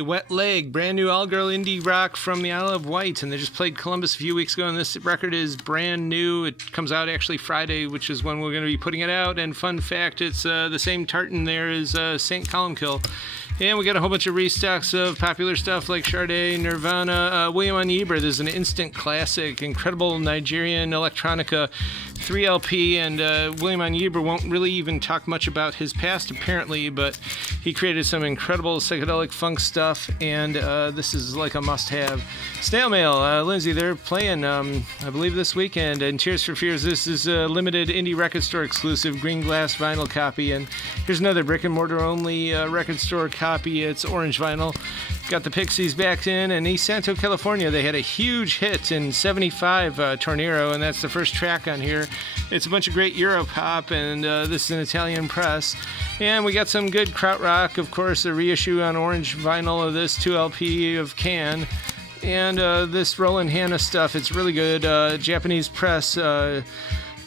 Wet Leg, brand new all-girl indie rock from the Isle of Wight, and they just played Columbus a few weeks ago, and this record is brand new. It comes out actually Friday, which is when we're going to be putting it out, and fun fact, it's the same tartan there as St. Columkill. And we got a whole bunch of restocks of popular stuff like Sade, Nirvana, William Onyeabor. There's an instant classic, incredible Nigerian electronica 3LP, and William Onyeabor won't really even talk much about his past apparently, but he created some incredible psychedelic funk stuff, and this is like a must-have. Snail Mail, Lindsay, they're playing, I believe this weekend, and Tears for Fears. This is a limited indie record store exclusive green glass vinyl copy, and here's another brick and mortar only record store copy. It's orange vinyl. Got the Pixies back in East Santo, California. They had a huge hit in '75, Tornero, and that's the first track on here. It's a bunch of great Europop, and this is an Italian press. And we got some good krautrock, of course, a reissue on orange vinyl of this 2LP of Can. And this Roland Hanna stuff, it's really good. Japanese press.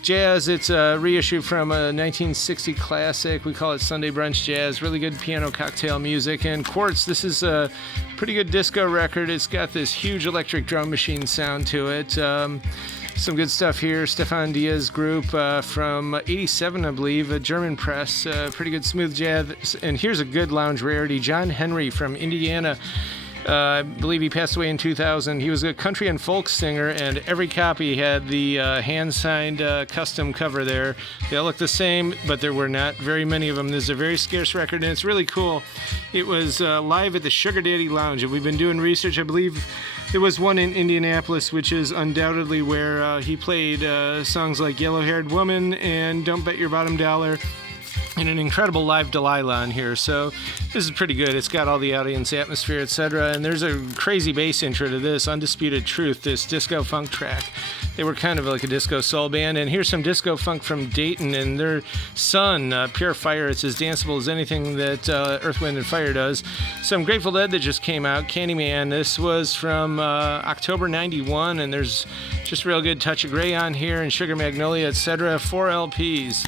Jazz, it's a reissue from a 1960 classic. We call it Sunday Brunch Jazz. Really good piano cocktail music. And Quartz, this is a pretty good disco record. It's got this huge electric drum machine sound to it. Some good stuff here. Stefan Diaz Group from 87, I believe, a German press. Pretty good smooth jazz. And here's a good lounge rarity. John Henry from Indiana. I believe he passed away in 2000. He was a country and folk singer, and every copy had the hand-signed custom cover there. They all look the same, but there were not very many of them. This is a very scarce record, and it's really cool. It was live at the Sugar Daddy Lounge, and we've been doing research. I believe there was one in Indianapolis, which is undoubtedly where he played songs like Yellow-Haired Woman and Don't Bet Your Bottom Dollar, and an incredible live Delilah on here. So this is pretty good. It's got all the audience atmosphere, etc. And there's a crazy bass intro to this, Undisputed Truth, this disco funk track. They were kind of like a disco soul band. And here's some disco funk from Dayton and their son, Pure Fire. It's as danceable as anything that Earth, Wind & Fire does. Some Grateful Dead that just came out, Candyman. This was from October 91, and there's just real good Touch of Grey on here, and Sugar Magnolia, etc. 4 LPs.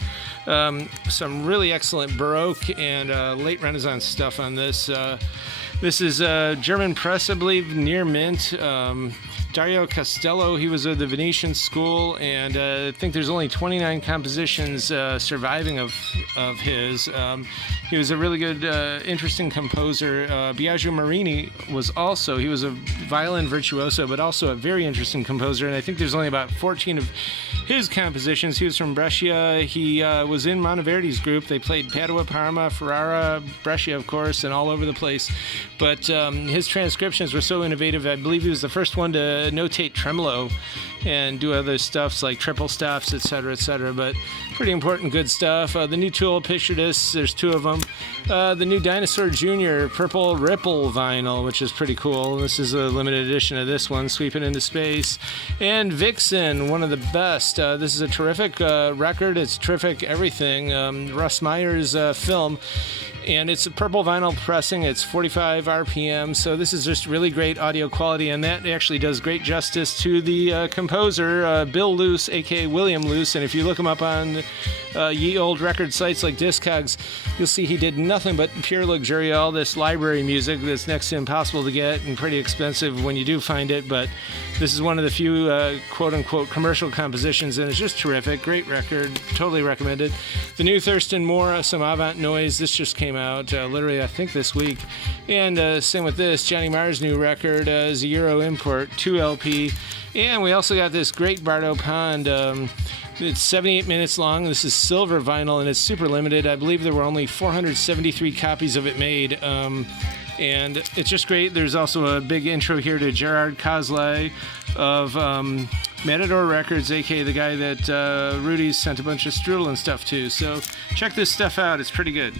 Some really excellent Baroque and late Renaissance stuff on this. This is German press, I believe, near mint. Dario Castello, he was of the Venetian school, and I think there's only 29 compositions surviving of his. He was a really good, interesting composer. Biagio Marini was also, he was a violin virtuoso, but also a very interesting composer, and I think there's only about 14 of his compositions. He was from Brescia. He was in Monteverdi's group. They played Padua, Parma, Ferrara, Brescia, of course, and all over the place. But his transcriptions were so innovative. I believe he was the first one to notate tremolo and do other stuffs like triple stops, etc., etc. But pretty important, good stuff. The new Tool picture discs, there's 2 of them. The new Dinosaur Jr. Purple Ripple vinyl, which is pretty cool. This is a limited edition of this one, Sweeping into Space. And Vixen, one of the best. This is a terrific record. It's terrific everything. Russ Meyer's film. And it's a purple vinyl pressing. It's 45 RPM, so this is just really great audio quality, and that actually does great justice to the composer, Bill Luce, aka William Luce. And if you look him up on ye old record sites like Discogs, you'll see he did nothing but pure luxury, all this library music that's next to impossible to get and pretty expensive when you do find it, but this is one of the few quote-unquote commercial compositions, and it's just terrific. Great record. Totally recommended. The new Thurston Moore, some avant noise. This just came out literally, I think, this week. And same with this. Johnny Marr's new record is a Euro import, 2 LP. And we also got this great Bardo Pond. It's 78 minutes long. This is silver vinyl, and it's super limited. I believe there were only 473 copies of it made. And it's just great. There's also a big intro here to Gerard Cosley of Matador Records, aka the guy that Rudy's sent a bunch of strudel and stuff to. So check this stuff out. It's pretty good.